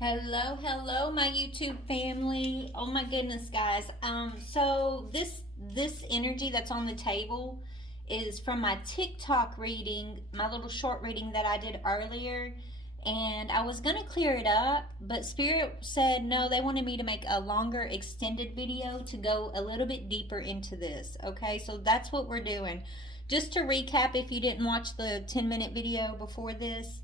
Hello, my YouTube family. Oh my goodness, guys. So this energy that's on the table is from my TikTok reading, my little short reading that I did earlier, and I was gonna clear it up, but Spirit said no. They wanted me to make a longer, extended video to go a little bit deeper into this. Okay, so that's what we're doing. Just to recap, if you didn't watch the 10-minute video before this,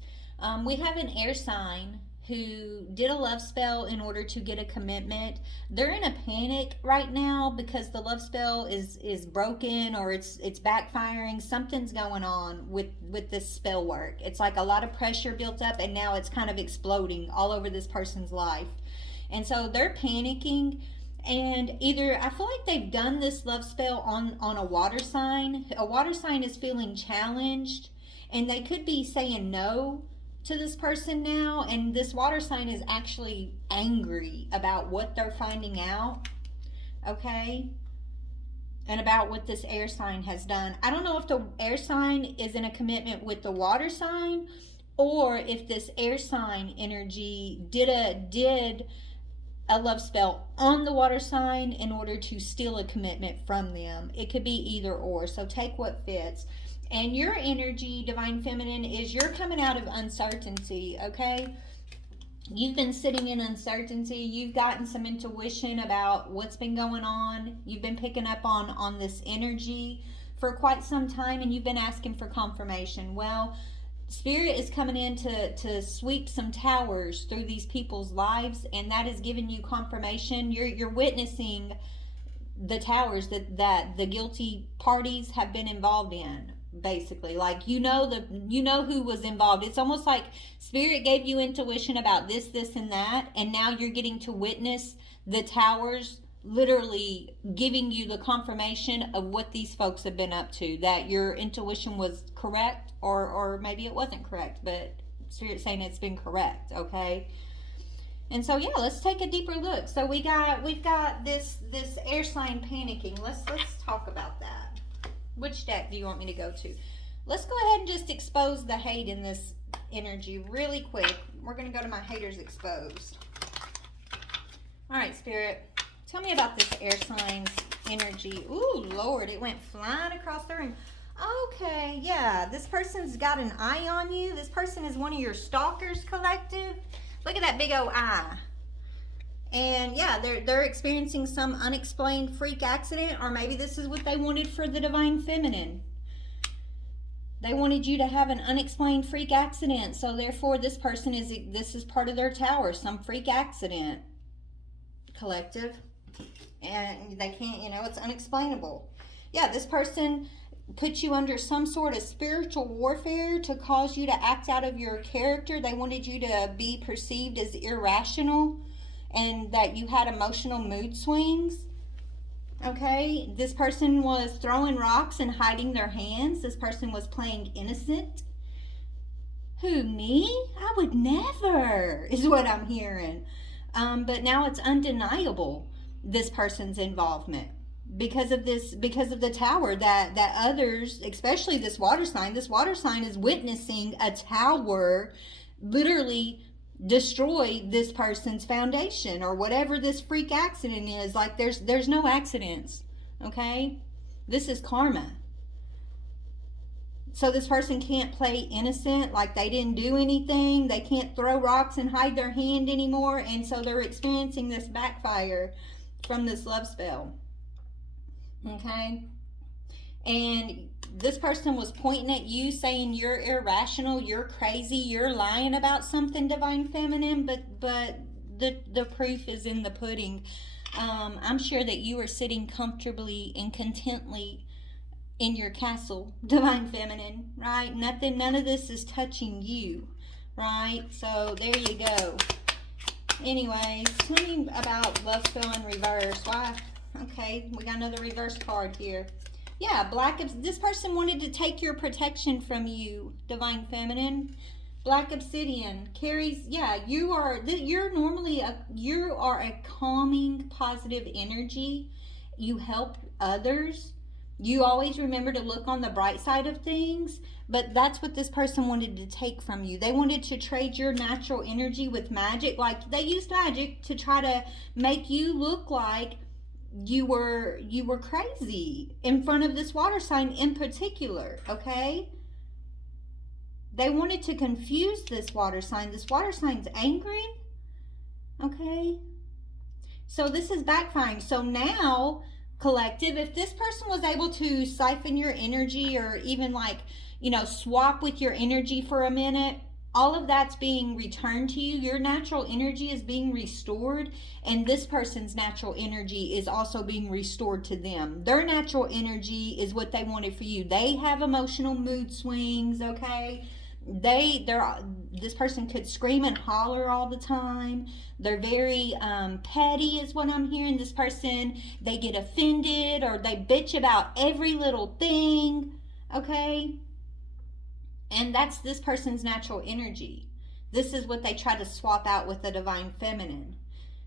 we have an air sign who did a love spell in order to get a commitment. They're in a panic right now because the love spell is broken, or it's backfiring. Something's going on with this spell work. It's like a lot of pressure built up, and now it's kind of exploding all over this person's life. And so they're panicking, and either I feel like they've done this love spell on a water sign. A water sign is feeling challenged, and they could be saying no to this person now, and this water sign is actually angry about what they're finding out, okay, and about what this air sign has done. I don't know if the air sign is in a commitment with the water sign, or if this air sign energy did a love spell on the water sign in order to steal a commitment from them. It could be either or, so take what fits. And your energy, Divine Feminine, is you're coming out of uncertainty, okay? You've been sitting in uncertainty. You've gotten some intuition about what's been going on. You've been picking up on this energy for quite some time, and you've been asking for confirmation. Well, Spirit is coming in to sweep some towers through these people's lives, and that is giving you confirmation. You're witnessing the towers that the guilty parties have been involved in, basically. Like, you know who was involved. It's almost like Spirit gave you intuition about this and that, and now you're getting to witness the towers literally giving you the confirmation of what these folks have been up to, that your intuition was correct, or maybe it wasn't correct, but Spirit's saying it's been correct, okay? And so, yeah, let's take a deeper look. So we've got this air sign panicking. Let's talk about that. Which deck do you want me to go to? Let's go ahead and just expose the hate in this energy really quick. We're going to go to my haters exposed. All right, Spirit, tell me about this air sign's energy. Ooh, Lord, it went flying across the room. Okay, yeah, this person's got an eye on you. This person is one of your stalkers, collective. Look at that big old eye. And yeah, they're experiencing some unexplained freak accident, or maybe this is what they wanted for the Divine Feminine. They wanted you to have an unexplained freak accident, so therefore this is part of their tower, some freak accident, collective. And they can't, it's unexplainable. Yeah, this person put you under some sort of spiritual warfare to cause you to act out of your character. They wanted you to be perceived as irrational and that you had emotional mood swings. Okay, this person was throwing rocks and hiding their hands. This person was playing innocent. Who, me? I would never, is what I'm hearing. But now it's undeniable, this person's involvement. Because of the tower that others, especially this water sign is witnessing a tower literally destroy this person's foundation, or whatever this freak accident is. Like, there's no accidents, okay? This is karma. So this person can't play innocent, like they didn't do anything. They can't throw rocks and hide their hand anymore, and so they're experiencing this backfire from this love spell. Okay, and this person was pointing at you, saying you're irrational, you're crazy, you're lying about something, Divine Feminine, but the proof is in the pudding. I'm sure that you are sitting comfortably and contently in your castle, Divine Feminine, right? None of this is touching you, right? So there you go. Anyways, tell me about love spell in reverse. Why? Okay, we got another reverse card here. Yeah, this person wanted to take your protection from you, Divine Feminine. Black obsidian carries, yeah, you are a calming, positive energy. You help others. You always remember to look on the bright side of things, but that's what this person wanted to take from you. They wanted to trade your natural energy with magic. Like, they used magic to try to make you look like you were crazy in front of this water sign in particular, okay? They wanted to confuse this water sign. This water sign's angry, okay? So this is backfiring. So now, collective, if this person was able to siphon your energy, or even, like, swap with your energy for a minute, all of that's being returned to you. Your natural energy is being restored, and this person's natural energy is also being restored to them. Their natural energy is what they wanted for you. They have emotional mood swings, okay? This person could scream and holler all the time. They're very petty is what I'm hearing. This person, they get offended, or they bitch about every little thing, okay? And that's this person's natural energy. This is what they try to swap out with the divine feminine.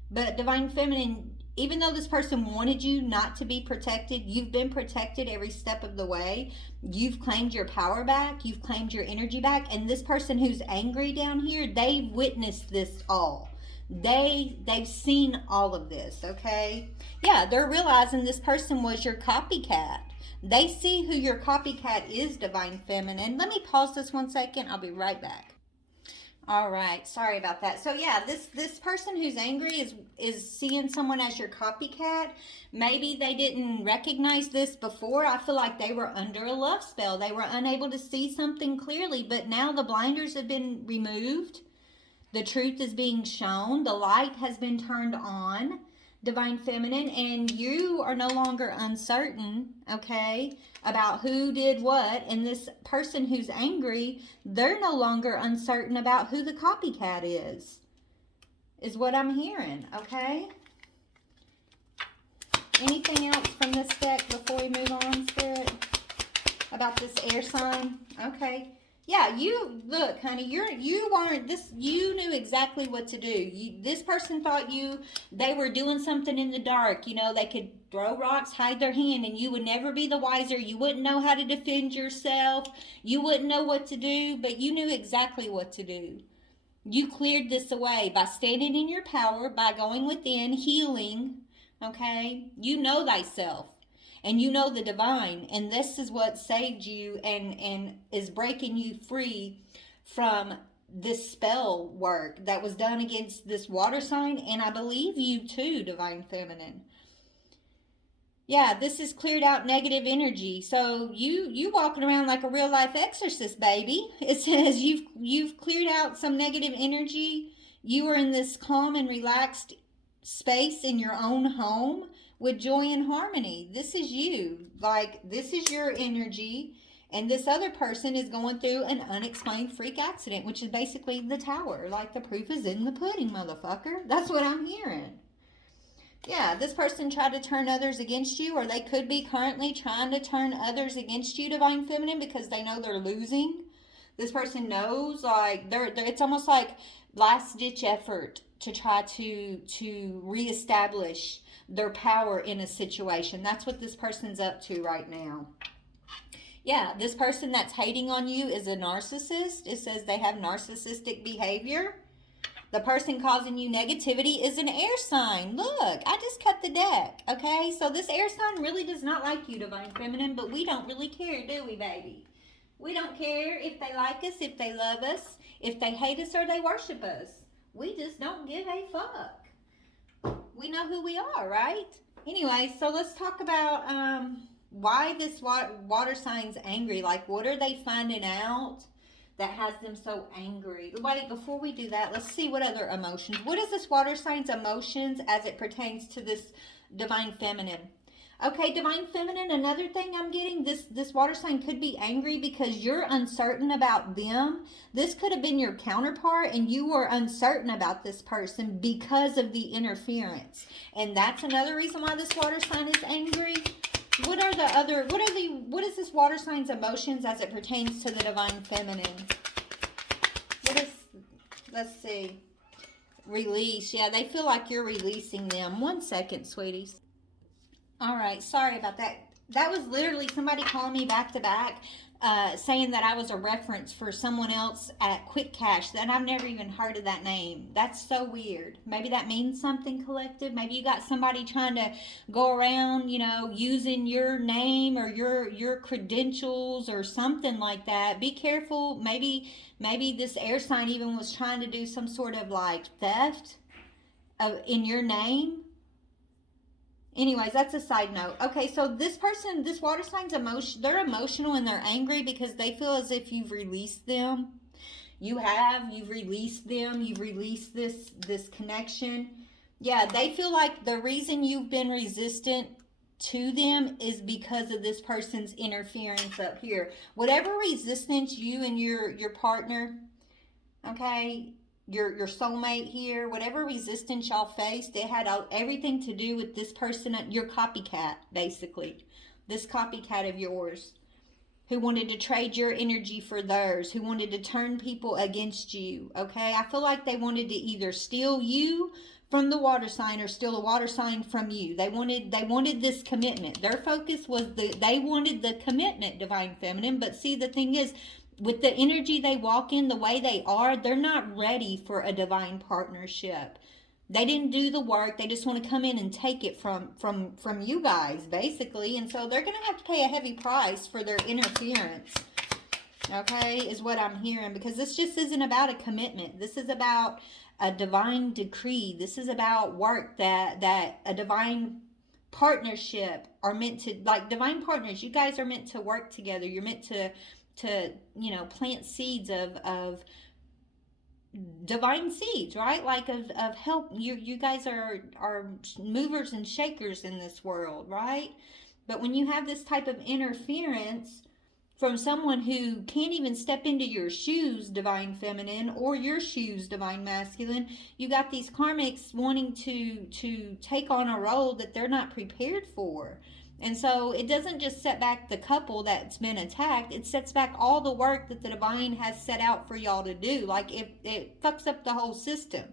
But divine feminine, even though this person wanted you not to be protected, you've been protected every step of the way. You've claimed your power back. You've claimed your energy back. And this person who's angry down here, they've witnessed this all. They've seen all of this, okay? Yeah, they're realizing this person was your copycat. They see who your copycat is, divine feminine. Let me pause this 1 second. I'll be right back. All right, sorry about that. So yeah, this person who's angry is seeing someone as your copycat. Maybe they didn't recognize this before. I feel like they were under a love spell. They were unable to see something clearly, but now the blinders have been removed. The truth is being shown. The light has been turned on, divine feminine, and you are no longer uncertain, okay, about who did what. And this person who's angry, they're no longer uncertain about who the copycat is what I'm hearing, okay? Anything else from this deck before we move on, Spirit, about this air sign? Okay. Yeah, you look, honey. You weren't this. You knew exactly what to do. This person thought they were doing something in the dark. They could throw rocks, hide their hand, and you would never be the wiser. You wouldn't know how to defend yourself. You wouldn't know what to do, but you knew exactly what to do. You cleared this away by standing in your power, by going within, healing. Okay, you know thyself. And you know the divine, and this is what saved you and is breaking you free from this spell work that was done against this water sign, and I believe you too, divine feminine. Yeah, this has cleared out negative energy. So you walking around like a real life exorcist, baby. It says you've cleared out some negative energy. You are in this calm and relaxed space in your own home with joy and harmony. This is you. Like, this is your energy. And this other person is going through an unexplained freak accident, which is basically the tower. Like, the proof is in the pudding, motherfucker. That's what I'm hearing. Yeah, this person tried to turn others against you, or they could be currently trying to turn others against you, divine feminine, because they know they're losing. This person knows, like, it's almost like last-ditch effort to try to reestablish their power in a situation. That's what this person's up to right now. Yeah, this person that's hating on you is a narcissist. It says they have narcissistic behavior. The person causing you negativity is an air sign. Look, I just cut the deck, okay? So this air sign really does not like you, divine feminine, but we don't really care, do we, baby? We don't care if they like us, if they love us, if they hate us, or they worship us. We just don't give a fuck. We know who we are, right? Anyway, so let's talk about why this water sign's angry. Like, what are they finding out that has them so angry? Wait, before we do that, let's see what other emotions. What is this water sign's emotions as it pertains to this divine feminine? Okay, divine feminine, another thing I'm getting, this water sign could be angry because you're uncertain about them. This could have been your counterpart, and you were uncertain about this person because of the interference. And that's another reason why this water sign is angry. What is this water sign's emotions as it pertains to the divine feminine? Let's see. Release. Yeah, they feel like you're releasing them. 1 second, sweeties. All right, sorry about that. That was literally somebody calling me back to back, saying that I was a reference for someone else at Quick Cash. That I've never even heard of that name. That's so weird. Maybe that means something, collective. Maybe you got somebody trying to go around, you know, using your name or your credentials or something like that. Be careful. Maybe this air sign even was trying to do some sort of like theft in your name. Anyways, that's a side note. Okay, so this person, this water sign's they're emotional and they're angry because they feel as if you've released them. You've released them. You've released this connection. Yeah, they feel like the reason you've been resistant to them is because of this person's interference up here. Whatever resistance you and your partner, okay, your soulmate here, whatever resistance y'all faced, it had everything to do with this person, your copycat, basically. This copycat of yours who wanted to trade your energy for theirs, who wanted to turn people against you, okay? I feel like they wanted to either steal you from the water sign or steal a water sign from you. They wanted this commitment. Their focus was they wanted the commitment, Divine Feminine. But see, the thing is, with the energy they walk in, the way they are, they're not ready for a divine partnership. They didn't do the work. They just want to come in and take it from you guys, basically. And so they're going to have to pay a heavy price for their interference. Okay, is what I'm hearing. Because this just isn't about a commitment. This is about a divine decree. This is about work that a divine partnership are meant to, like divine partners. You guys are meant to work together. You're meant to you know, plant seeds of divine seeds, right? Like of help. You guys are movers and shakers in this world, right? But when you have this type of interference from someone who can't even step into your shoes, Divine Feminine, or your shoes, Divine Masculine, you got these karmics wanting to take on a role that they're not prepared for. And so it doesn't just set back the couple that's been attacked, it sets back all the work that the divine has set out for y'all to do. Like it fucks up the whole system.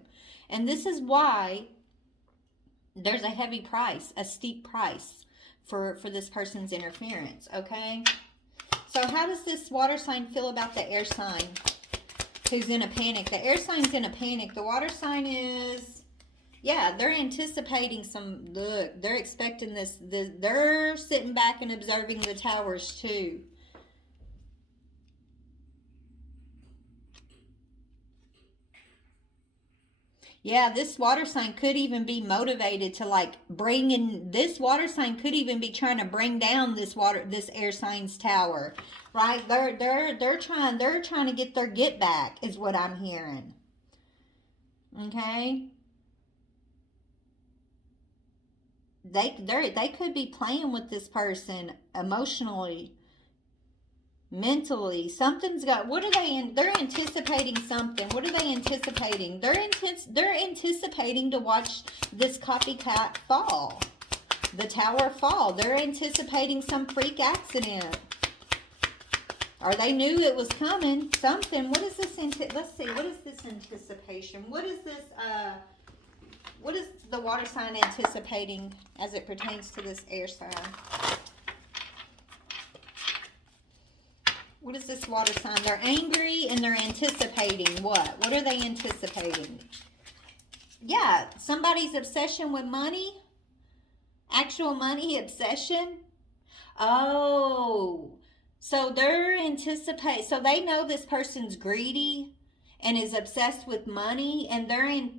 And this is why there's a heavy price, a steep price for this person's interference, okay? So how does this water sign feel about the air sign who's in a panic? The air sign's in a panic. The water sign is... yeah, they're anticipating look, they're expecting this, they're sitting back and observing the towers too. Yeah, this water sign could even be motivated to like bring in, this water sign could even be trying to bring down this air sign's tower, right? They're trying to get their get back is what I'm hearing. Okay? They could be playing with this person emotionally, mentally. Something's got, what are they in? They're anticipating something. What are they anticipating? They're anticipating to watch this copycat fall, the tower fall. They're anticipating some freak accident, or they knew it was coming. Something. What is this? Let's see. What is this anticipation? What is this? What is the water sign anticipating as it pertains to this air sign? What is this water sign? They're angry and they're anticipating what? What are they anticipating? Yeah, somebody's obsession with money. Actual money obsession. Oh, so they're anticipating. So they know this person's greedy and is obsessed with money, and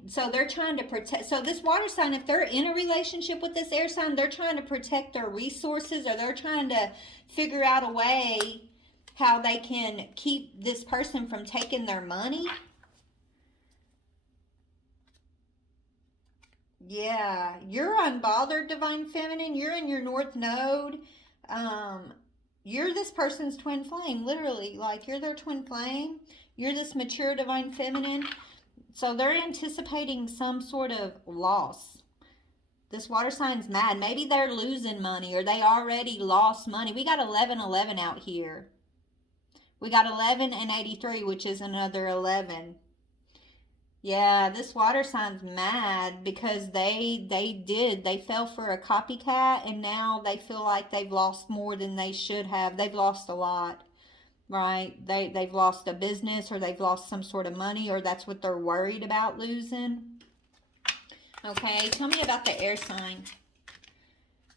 so they're trying to protect. So this water sign, if they're in a relationship with this air sign, they're trying to protect their resources, or they're trying to figure out a way how they can keep this person from taking their money. Yeah, you're unbothered, Divine Feminine. You're in your North Node. You're this person's twin flame, literally. Like, you're their twin flame. You're this mature Divine Feminine. So they're anticipating some sort of loss. This water sign's mad. Maybe they're losing money, or they already lost money. We got 1111 out here. We got 11 and 83, which is another 11. Yeah, this water sign's mad because they fell for a copycat, and now they feel like they've lost more than they should have. They've lost a lot, right? They've lost a business, or they've lost some sort of money, or that's what they're worried about losing. Okay, tell me about the air sign.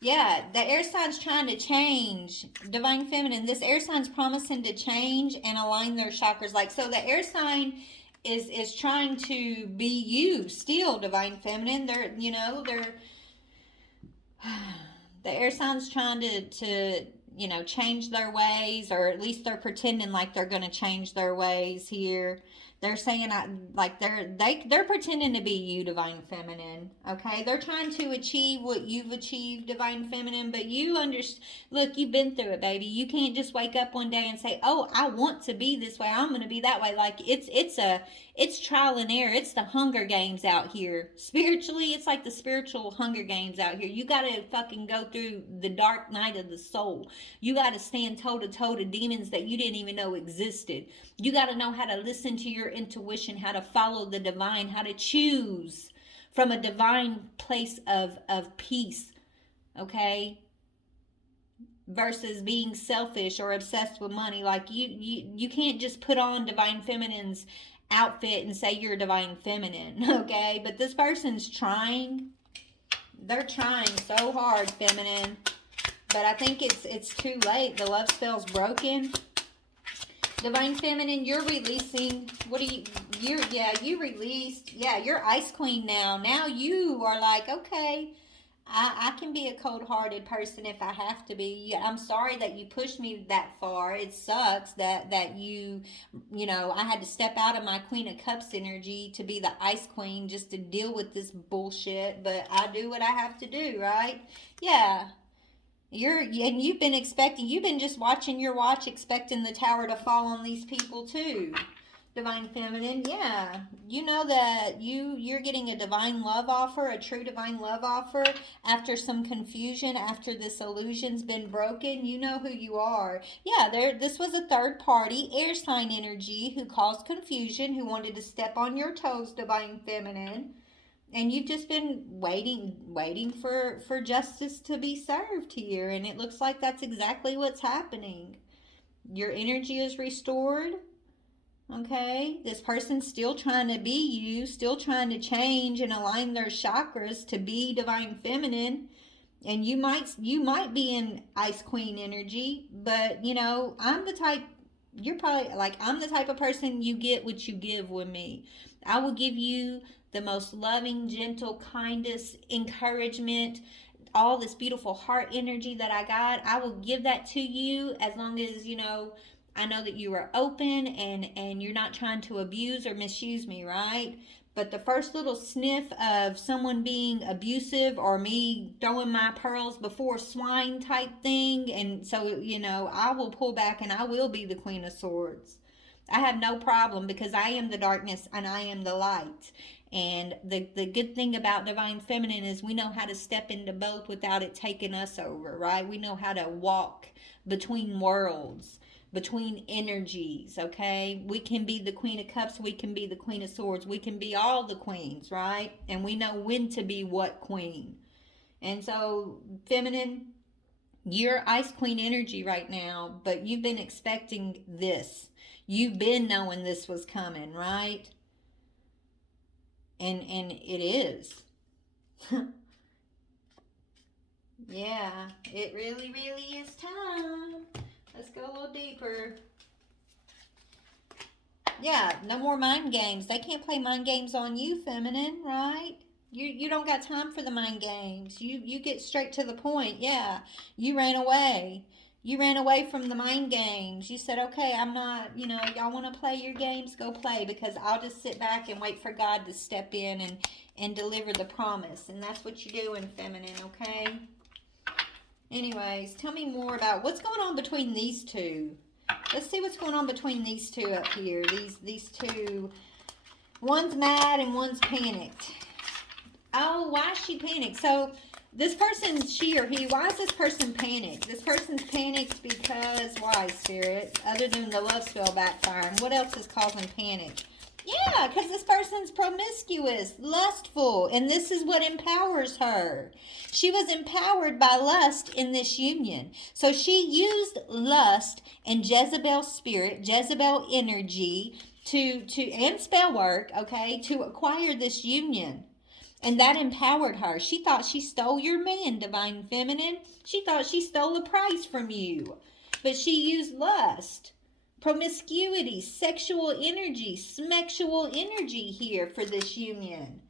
Yeah, the air sign's trying to change. Divine Feminine, this air sign's promising to change and align their chakras. Like, so the air sign is trying to be you still, Divine Feminine. They're, you know, they're the air sign's trying to change their ways, or at least they're pretending like they're going to change their ways here. They're saying like they're pretending to be you, Divine Feminine. Okay, they're trying to achieve what you've achieved, Divine Feminine. But you understand. Look, you've been through it, baby. You can't just wake up one day and say, "Oh, I want to be this way. I'm going to be that way." Like it's trial and error. It's the Hunger Games out here. Spiritually, it's like the spiritual Hunger Games out here. You got to fucking go through the dark night of the soul. You got to stand toe to toe to demons that you didn't even know existed. You got to know how to listen to your intuition, how to follow the divine, how to choose from a divine place of peace, okay? Versus being selfish or obsessed with money. Like you can't just put on Divine Feminine's outfit and say you're Divine Feminine, okay? But this person's trying. They're trying so hard, Feminine. But I think it's too late. The love spell's broken. Divine Feminine, you're releasing. What do you released. Yeah, you're Ice Queen now. Now you are like, okay, I can be a cold-hearted person if I have to be. I'm sorry that you pushed me that far. It sucks that I had to step out of my Queen of Cups energy to be the Ice Queen just to deal with this bullshit. But I do what I have to do, right? Yeah. You've been just watching your watch, expecting the tower to fall on these people too. Divine Feminine, yeah. You know that you're getting a divine love offer, a true divine love offer after some confusion, after this illusion's been broken. You know who you are. Yeah, this was a third party, air sign energy who caused confusion, who wanted to step on your toes, Divine Feminine. And you've just been waiting for justice to be served here. And it looks like that's exactly what's happening. Your energy is restored. Okay? This person's still trying to be you, still trying to change and align their chakras to be Divine Feminine. And you might be in Ice Queen energy, but I'm the type, you're probably like, I'm the type of person, you get what you give with me. I will give you the most loving, gentle, kindest encouragement, all this beautiful heart energy that I got. I will give that to you as long as, I know that you are open and you're not trying to abuse or misuse me, right? But the first little sniff of someone being abusive or me throwing my pearls before swine type thing, and so, I will pull back and I will be the Queen of Swords. I have no problem because I am the darkness and I am the light. And the good thing about Divine Feminine is we know how to step into both without it taking us over, right? We know how to walk between worlds, between energies, okay? We can be the Queen of Cups, we can be the Queen of Swords, we can be all the queens, right? And we know when to be what queen. And so, Feminine, you're Ice Queen energy right now, but you've been expecting this. You've been knowing this was coming, right? And it is. Yeah, it really, really is time. Let's go a little deeper. Yeah, no more mind games. They can't play mind games on you, Feminine, right? You don't got time for the mind games. You get straight to the point. Yeah, you ran away. You ran away from the mind games. You said, okay, I'm not, y'all want to play your games? Go play, because I'll just sit back and wait for God to step in and deliver the promise. And that's what you're doing, Feminine, okay? Anyways, tell me more about what's going on between these two. Let's see what's going on between these two up here. These two. One's mad and one's panicked. Oh, why is she panicked? So this person, she or he, why is this person panicked? This person's panicked because, why, Spirit? Other than the love spell backfiring, what else is causing panic? Yeah, because this person's promiscuous, lustful, and this is what empowers her. She was empowered by lust in this union. So she used lust and Jezebel spirit, Jezebel energy to and spell work, okay, to acquire this union. And that empowered her. She thought she stole your man, divine feminine. She thought she stole a prize from you. But she used lust, promiscuity, sexual energy, smexual energy here for this union.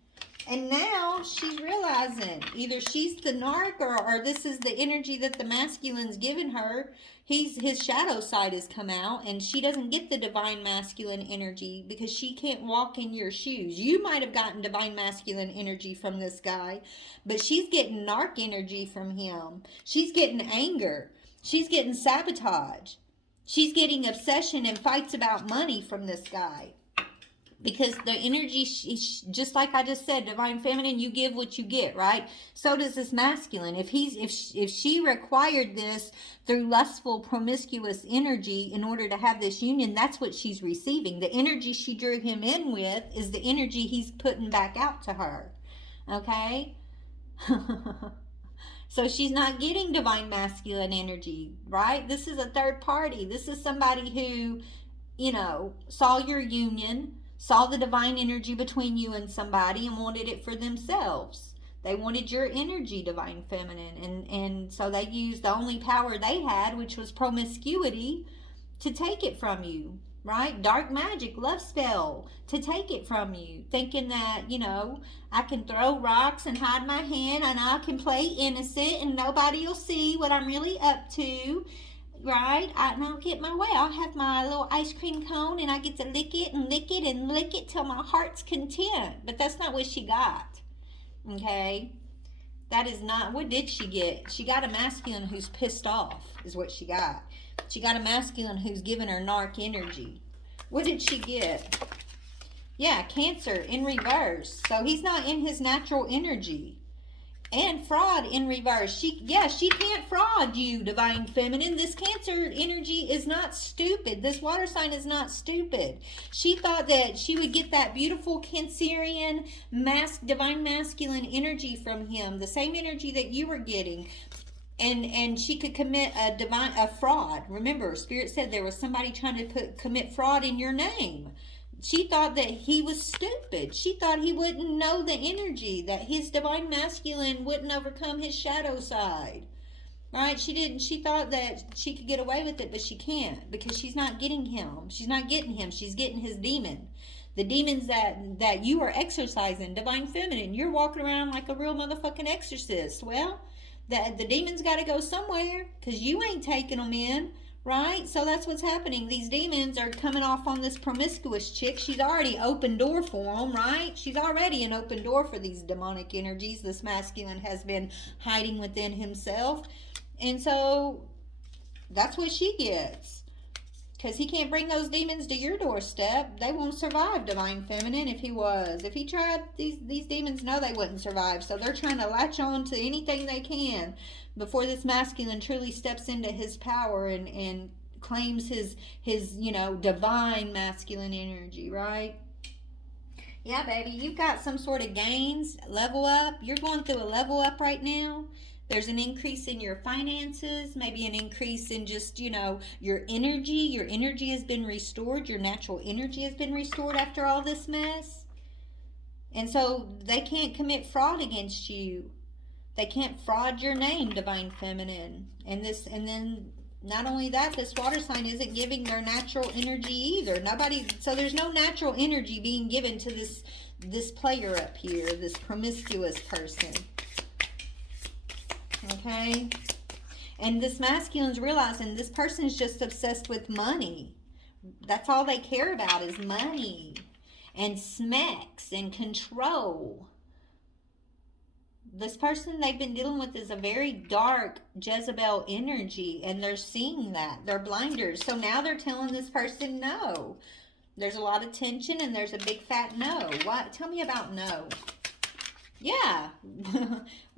And now she's realizing either she's the narc or this is the energy that the masculine's given her. His shadow side has come out, and she doesn't get the divine masculine energy because she can't walk in your shoes. You might have gotten divine masculine energy from this guy, but she's getting narc energy from him. She's getting anger. She's getting sabotage. She's getting obsession and fights about money from this guy. Because the energy, just like I just said, divine feminine, you give what you get, right? So does this masculine. If she required this through lustful, promiscuous energy in order to have this union, that's what she's receiving. The energy she drew him in with is the energy he's putting back out to her. Okay? So she's not getting divine masculine energy, right? This is a third party. This is somebody who, saw your union, saw the divine energy between you and somebody and wanted it for themselves. They wanted your energy, divine feminine. And so they used the only power they had, which was promiscuity, to take it from you, right? Dark magic, love spell, to take it from you. Thinking that, I can throw rocks and hide my hand and I can play innocent and nobody will see what I'm really up to. Right? And I'll get my way. I'll have my little ice cream cone and I get to lick it and lick it and lick it till my heart's content. But that's not what she got. Okay? That is not, what did she get? She got a masculine who's pissed off, is what she got. She got a masculine who's giving her narc energy. What did she get? Yeah, Cancer in reverse. So he's not in his natural energy. And fraud in reverse. She can't fraud you, divine feminine. This Cancer energy is not stupid. This water sign is not stupid. She thought that she would get that beautiful Cancerian divine masculine energy from him, the same energy that you were getting. And she could commit a fraud. Remember, Spirit said there was somebody trying to commit fraud in your name. She thought that he was stupid. She thought he wouldn't know the energy, that his divine masculine wouldn't overcome his shadow side. Right? She thought that she could get away with it, but she can't, because she's not getting him. She's not getting him. She's getting his demon. The demons that you are exorcising, divine feminine. You're walking around like a real motherfucking exorcist. Well, the demons got to go somewhere, because you ain't taking them in. Right? So that's what's happening. These demons are coming off on this promiscuous chick. She's already open door for them, right? She's already an open door for these demonic energies this masculine has been hiding within himself. And so that's what she gets. Because he can't bring those demons to your doorstep. They won't survive, divine feminine, if he was. If he tried, these demons know they wouldn't survive. So they're trying to latch on to anything they can before this masculine truly steps into his power and claims his divine masculine energy, right? Yeah, baby, you've got some sort of gains, level up. You're going through a level up right now. There's an increase in your finances, maybe an increase in just, your energy. Your energy has been restored. Your natural energy has been restored after all this mess. And so they can't commit fraud against you. They can't fraud your name, divine feminine. And then not only that, this water sign isn't giving their natural energy either. So there's no natural energy being given to this player up here, this promiscuous person. Okay? And this masculine's realizing this person is just obsessed with money. That's all they care about is money and smecks and control. This person they've been dealing with is a very dark Jezebel energy, and they're seeing that. They're blinders. So now they're telling this person no. There's a lot of tension, and there's a big fat no. What? Tell me about no. Yeah.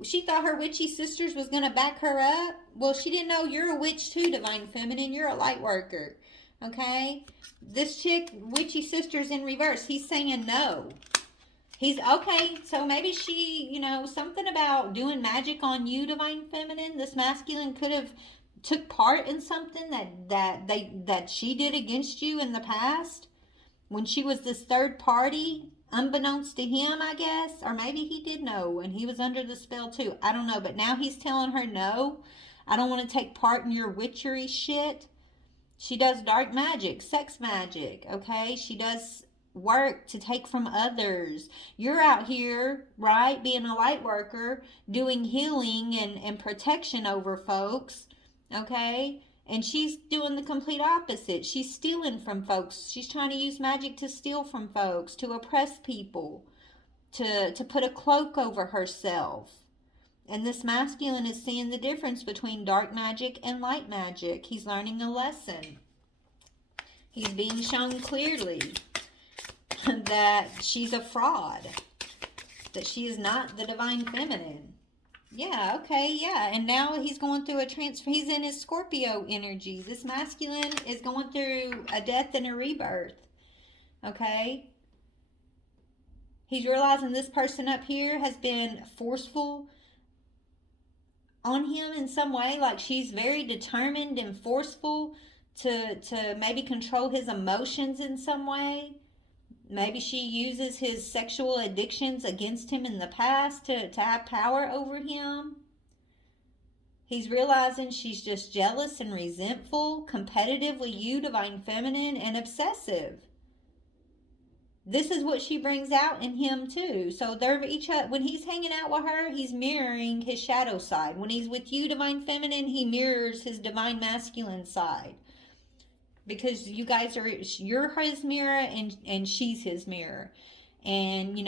She thought her witchy sisters was going to back her up. Well, she didn't know you're a witch too, divine feminine. You're a light worker. Okay? This chick, witchy sister's in reverse. He's saying no. He's okay. So maybe she, something about doing magic on you, divine feminine. This masculine could have took part in something that she did against you in the past when she was this third party, unbeknownst to him, I guess. Or maybe he did know and he was under the spell too. I don't know. But now he's telling her no. I don't want to take part in your witchery shit. She does dark magic, sex magic, okay? She does work to take from others. You're out here, right, being a light worker, doing healing and protection over folks, okay? And she's doing the complete opposite. She's stealing from folks. She's trying to use magic to steal from folks, to oppress people, to put a cloak over herself. And this masculine is seeing the difference between dark magic and light magic. He's learning a lesson. He's being shown clearly that she's a fraud. That she is not the divine feminine. Yeah, okay, yeah. And now he's going through a transfer. He's in his Scorpio energy. This masculine is going through a death and a rebirth. Okay? He's realizing this person up here has been forceful on him in some way, like she's very determined and forceful to maybe control his emotions in some way. Maybe she uses his sexual addictions against him in the past to have power over him. He's realizing she's just jealous and resentful, competitive with you, divine feminine, and obsessive. This is what she brings out in him too. So they're when he's hanging out with her, he's mirroring his shadow side. When he's with you, divine feminine, he mirrors his divine masculine side. Because you guys you're his mirror and she's his mirror. And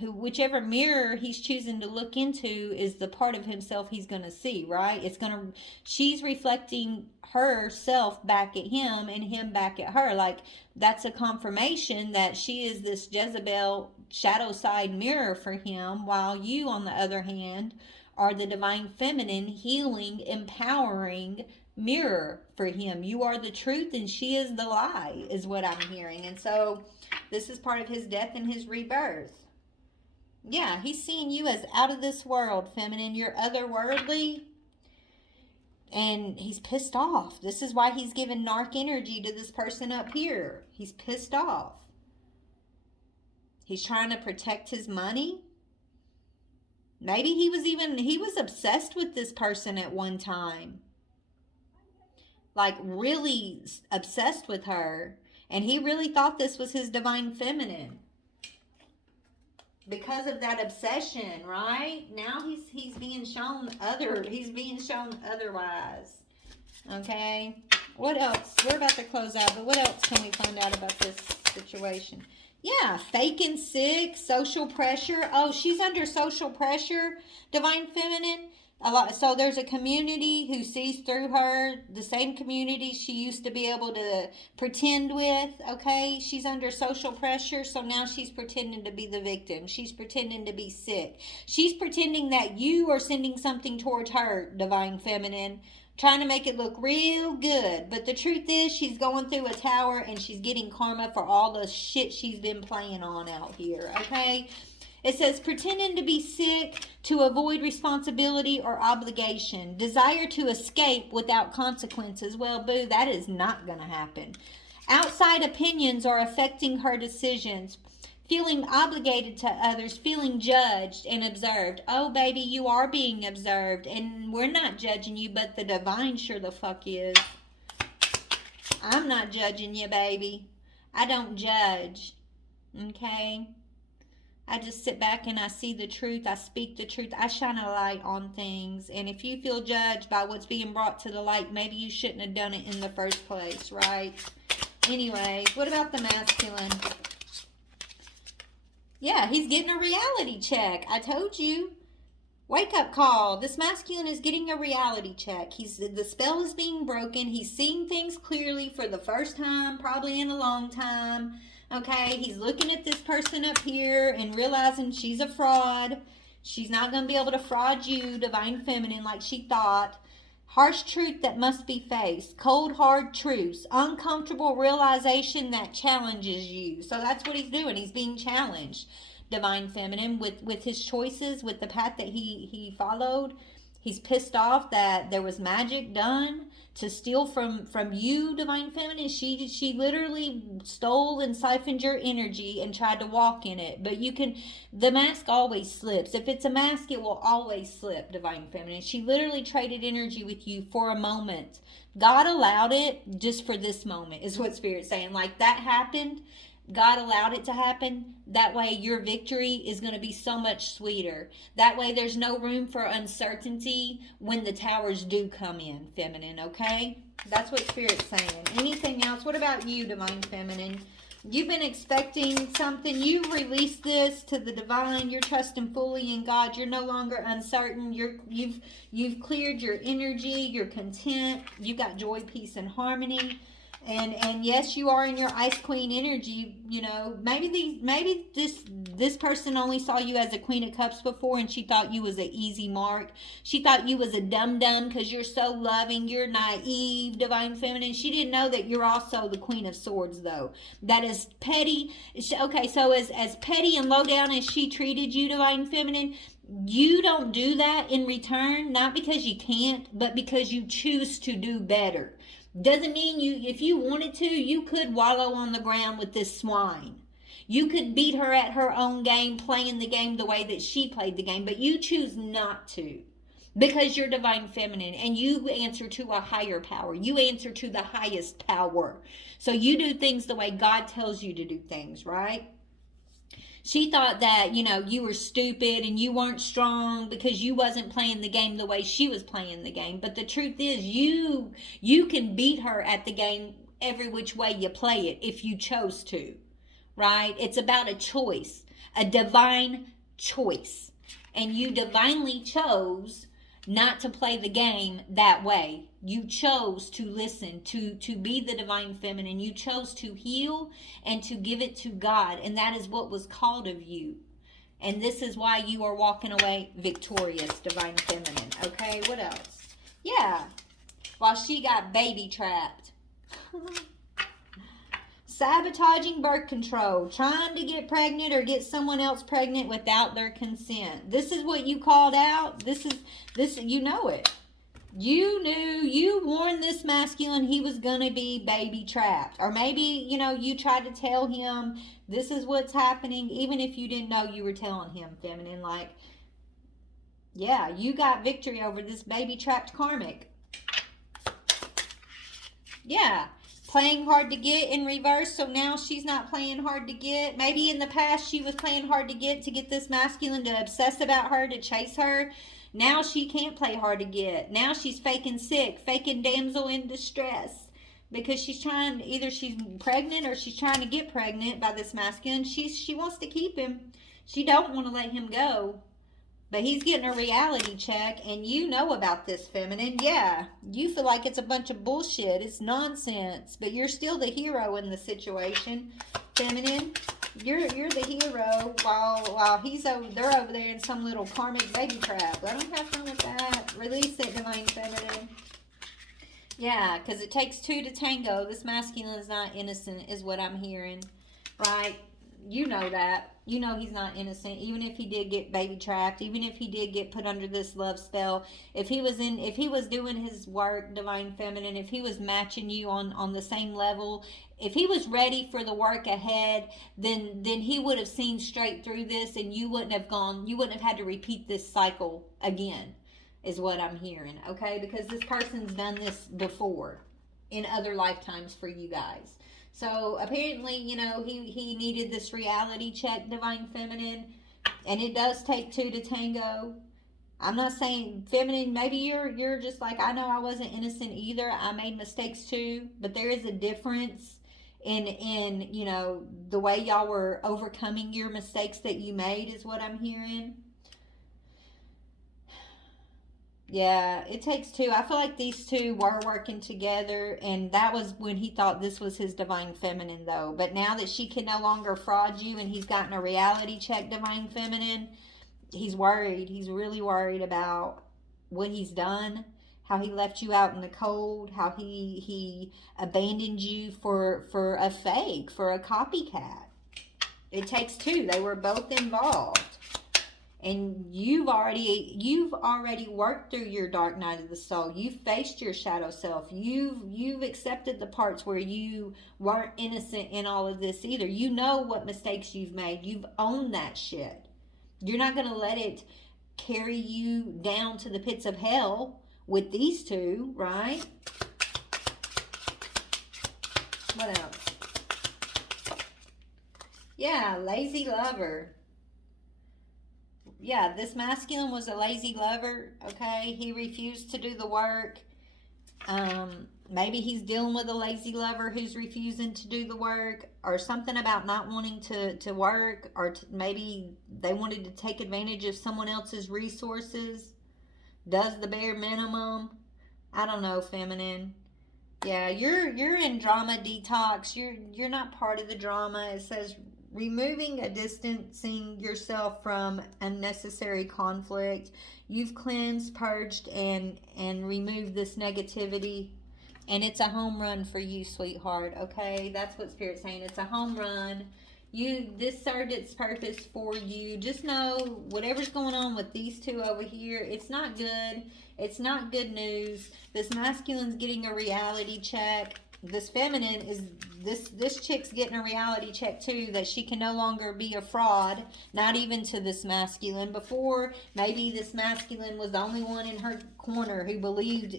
whichever mirror he's choosing to look into is the part of himself he's going to see, right? She's reflecting herself back at him and him back at her. Like, that's a confirmation that she is this Jezebel shadow side mirror for him, while you, on the other hand, are the divine feminine, healing, empowering mirror for him. You are the truth and she is the lie, is what I'm hearing. And so this is part of his death and his rebirth. Yeah, he's seeing you as out of this world, feminine. You're otherworldly. And he's pissed off. This is why he's giving narc energy to this person up here. He's pissed off. He's trying to protect his money. Maybe he was obsessed with this person at one time. Like, really obsessed with her. And he really thought this was his divine feminine. Because of that obsession, right? Now he's being shown otherwise. Okay? What else? We're about to close out, but what else can we find out about this situation? Yeah, fake and sick, social pressure. Oh, she's under social pressure, divine feminine. A lot. So there's a community who sees through her, the same community she used to be able to pretend with, okay? She's under social pressure, so now she's pretending to be the victim. She's pretending to be sick. She's pretending that you are sending something towards her, divine feminine, trying to make it look real good. But the truth is, she's going through a tower and she's getting karma for all the shit she's been playing on out here, okay? It says, pretending to be sick to avoid responsibility or obligation. Desire to escape without consequences. Well, boo, that is not going to happen. Outside opinions are affecting her decisions. Feeling obligated to others. Feeling judged and observed. Oh, baby, you are being observed. And we're not judging you, but the divine sure the fuck is. I'm not judging you, baby. I don't judge. Okay? I just sit back and I see the truth. I speak the truth. I shine a light on things. And if you feel judged by what's being brought to the light, maybe you shouldn't have done it in the first place, right? Anyways, what about the masculine? Yeah, he's getting a reality check. I told you. Wake up call. This masculine is getting a reality check. The spell is being broken. He's seeing things clearly for the first time, probably in a long time. Okay, he's looking at this person up here and realizing she's a fraud. She's not going to be able to fraud you, divine feminine, like she thought. Harsh truth that must be faced. Cold, hard truths. Uncomfortable realization that challenges you. So that's what he's doing. He's being challenged, Divine Feminine, with his choices, with the path that he followed. He's pissed off that there was magic done to steal from you, Divine Feminine. She literally stole and siphoned your energy and tried to walk in it. But you can, the mask always slips. If it's a mask, it will always slip, Divine Feminine. She literally traded energy with you for a moment. God allowed it just for this moment, is what Spirit's saying. Like, that happened. God allowed it to happen. That way your victory is going to be so much sweeter. That way there's no room for uncertainty when the towers do come in, Feminine, okay? That's what Spirit's saying. Anything else? What about you, Divine Feminine? You've been expecting something. You've released this to the divine. You're trusting fully in God. You're no longer uncertain. You've cleared your energy. You're content. You've got joy, peace, and harmony. And yes, you are in your Ice Queen energy. You know, maybe this person only saw you as a Queen of Cups before, and she thought you was an easy mark. She thought you was a dum-dum because you're so loving, you're naive, Divine Feminine. She didn't know that you're also the Queen of Swords, though. That is petty. Okay, so as petty and low down as she treated you, Divine Feminine, you don't do that in return, not because you can't, but because you choose to do better. Doesn't mean if you wanted to, you could wallow on the ground with this swine. You could beat her at her own game, playing the game the way that she played the game, but you choose not to because you're Divine Feminine and you answer to a higher power. You answer to the highest power. So you do things the way God tells you to do things, right? She thought that, you were stupid and you weren't strong because you wasn't playing the game the way she was playing the game. But the truth is, you can beat her at the game every which way you play it if you chose to, right? It's about a choice, a divine choice. And you divinely chose not to play the game that way. You chose to listen, to be the Divine Feminine. You chose to heal and to give it to God. And that is what was called of you. And this is why you are walking away victorious, Divine Feminine. Okay, what else? Yeah, while she got baby trapped. Sabotaging birth control, trying to get pregnant or get someone else pregnant without their consent. This is what you called out. This, you know it. You knew, you warned this masculine he was going to be baby trapped. Or maybe, you tried to tell him this is what's happening, even if you didn't know you were telling him, Feminine. Like, yeah, you got victory over this baby trapped karmic. Yeah. Playing hard to get in reverse, so now she's not playing hard to get. Maybe in the past she was playing hard to get this masculine to obsess about her, to chase her. Now she can't play hard to get. Now she's faking sick, faking damsel in distress. Because she's trying, either she's pregnant or she's trying to get pregnant by this masculine. She wants to keep him. She don't want to let him go. But he's getting a reality check, and you know about this, Feminine. Yeah, you feel like it's a bunch of bullshit. It's nonsense, but you're still the hero in the situation, Feminine. You're the hero while they're over there in some little karmic baby trap. Let them have fun with that. Release it, Divine Feminine. Yeah, because it takes two to tango. This masculine is not innocent, is what I'm hearing, right? You know that. You know he's not innocent, even if he did get baby trapped, even if he did get put under this love spell. If he was doing his work, Divine Feminine, if he was matching you on the same level, if he was ready for the work ahead, then he would have seen straight through this, and you wouldn't have had to repeat this cycle again, is what I'm hearing, okay? Because this person's done this before in other lifetimes for you guys. So apparently, he needed this reality check, Divine Feminine, and it does take two to tango. I'm not saying, Feminine, maybe you're just like, I know I wasn't innocent either. I made mistakes too, but there is a difference in the way y'all were overcoming your mistakes that you made, is what I'm hearing. Yeah, it takes two. I feel like these two were working together, and that was when he thought this was his Divine Feminine, though. But now that she can no longer fraud you and he's gotten a reality check, Divine Feminine, he's worried. He's really worried about what he's done, how he left you out in the cold, how he abandoned you for a fake, for a copycat. It takes two. They were both involved. And you've already worked through your dark night of the soul. You've faced your shadow self. You've accepted the parts where you weren't innocent in all of this either. You know what mistakes you've made. You've owned that shit. You're not going to let it carry you down to the pits of hell with these two, right? What else? Yeah, lazy lover. Yeah, this masculine was a lazy lover, okay? He refused to do the work. Maybe he's dealing with a lazy lover who's refusing to do the work, or something about not wanting to work, or maybe they wanted to take advantage of someone else's resources, does the bare minimum. I don't know, feminine. Yeah, you're in drama detox. You're not part of the drama. It says removing or distancing yourself from unnecessary conflict. You've cleansed, purged, and removed this negativity. And it's a home run for you, sweetheart. Okay? That's what Spirit's saying. It's a home run. This served its purpose for you. Just know whatever's going on with these two over here, it's not good. It's not good news. This masculine's getting a reality check. This feminine is this chick's getting a reality check too, that she can no longer be a fraud, not even to this masculine. Before, maybe this masculine was the only one in her corner who believed,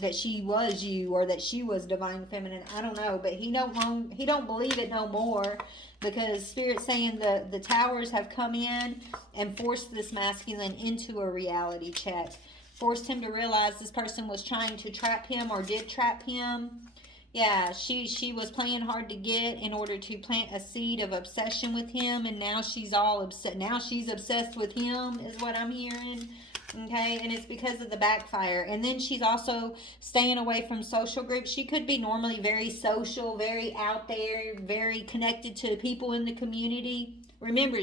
that she was you, or that she was divine feminine. I don't know, but he don't believe it no more, because Spirit's saying the towers have come in and forced this masculine into a reality check, forced him to realize this person was trying to trap him, or did trap him. Yeah, she was playing hard to get in order to plant a seed of obsession with him, and now she's all upset. Now she's obsessed with him, is what I'm hearing. Okay, and it's because of the backfire. And then she's also staying away from social groups. She could be normally very social, very out there, very connected to people in the community. Remember,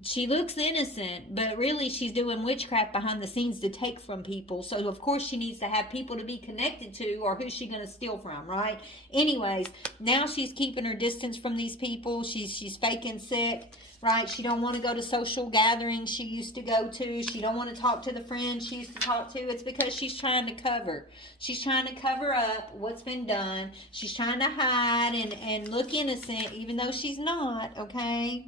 she looks innocent, but really she's doing witchcraft behind the scenes to take from people. So, of course, she needs to have people to be connected to, or who's she going to steal from, right? Anyways, now she's keeping her distance from these people. She's faking sick, right? She don't want to go to social gatherings she used to go to. She don't want to talk to the friends she used to talk to. It's because she's trying to cover. She's trying to cover up what's been done. She's trying to hide and look innocent, even though she's not, okay?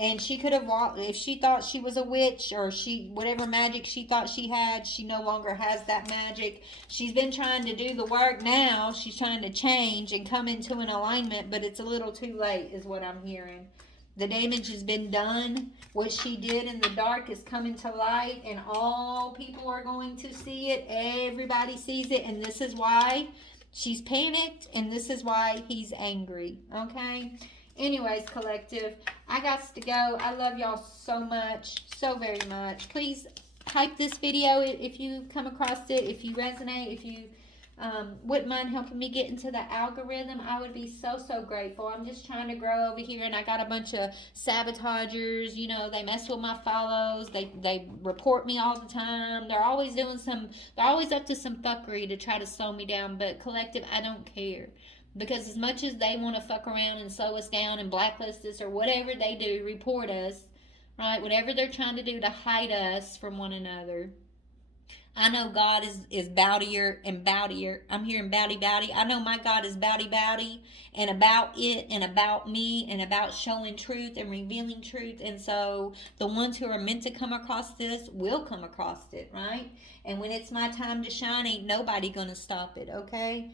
And she could have walked, if she thought she was a witch, or whatever magic she thought she had, she no longer has that magic. She's been trying to do the work now. She's trying to change and come into an alignment, but it's a little too late, is what I'm hearing. The damage has been done. What she did in the dark is coming to light, and all people are going to see it. Everybody sees it, and this is why she's panicked, and this is why he's angry, okay? Anyways, collective, I got to go. I love y'all so much, so very much. Please hype this video if you come across it, if you resonate, if you wouldn't mind helping me get into the algorithm. I would be so, so grateful. I'm just trying to grow over here, and I got a bunch of sabotagers. They mess with my follows. They report me all the time. They're always they're always up to some fuckery to try to slow me down. But collective, I don't care. Because as much as they want to fuck around and slow us down and blacklist us, or whatever they do, report us, right? Whatever they're trying to do to hide us from one another. I know God is bowdier and bowdier. I'm hearing bowdy. I know my God is bowdy and about it and about me and about showing truth and revealing truth. And so the ones who are meant to come across this will come across it, right? And when it's my time to shine, ain't nobody going to stop it, okay?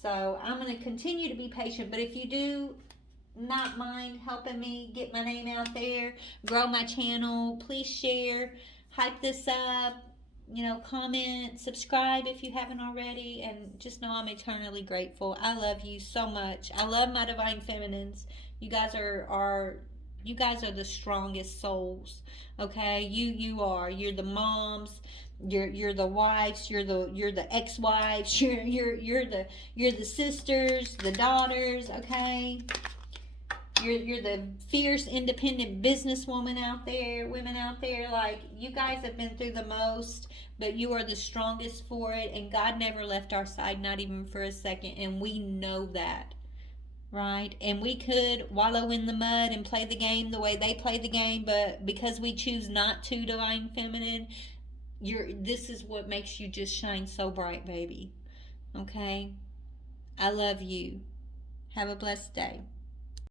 So I'm going to continue to be patient. But if you do not mind helping me get my name out there, grow my channel, please share, hype this up, comment, subscribe if you haven't already, and just know I'm eternally grateful. I love you so much. I love my divine feminines. You guys are the strongest souls. Okay? You are. You're the moms. You're the wives, you're the ex-wives, you're the sisters, the daughters, okay? You're the fierce, independent businesswoman out there, women out there. Like, you guys have been through the most, but you are the strongest for it. And God never left our side, not even for a second. And we know that, right? And we could wallow in the mud and play the game the way they play the game, but because we choose not to, divine feminine, this is what makes you just shine so bright, baby. Okay? I love you. Have a blessed day.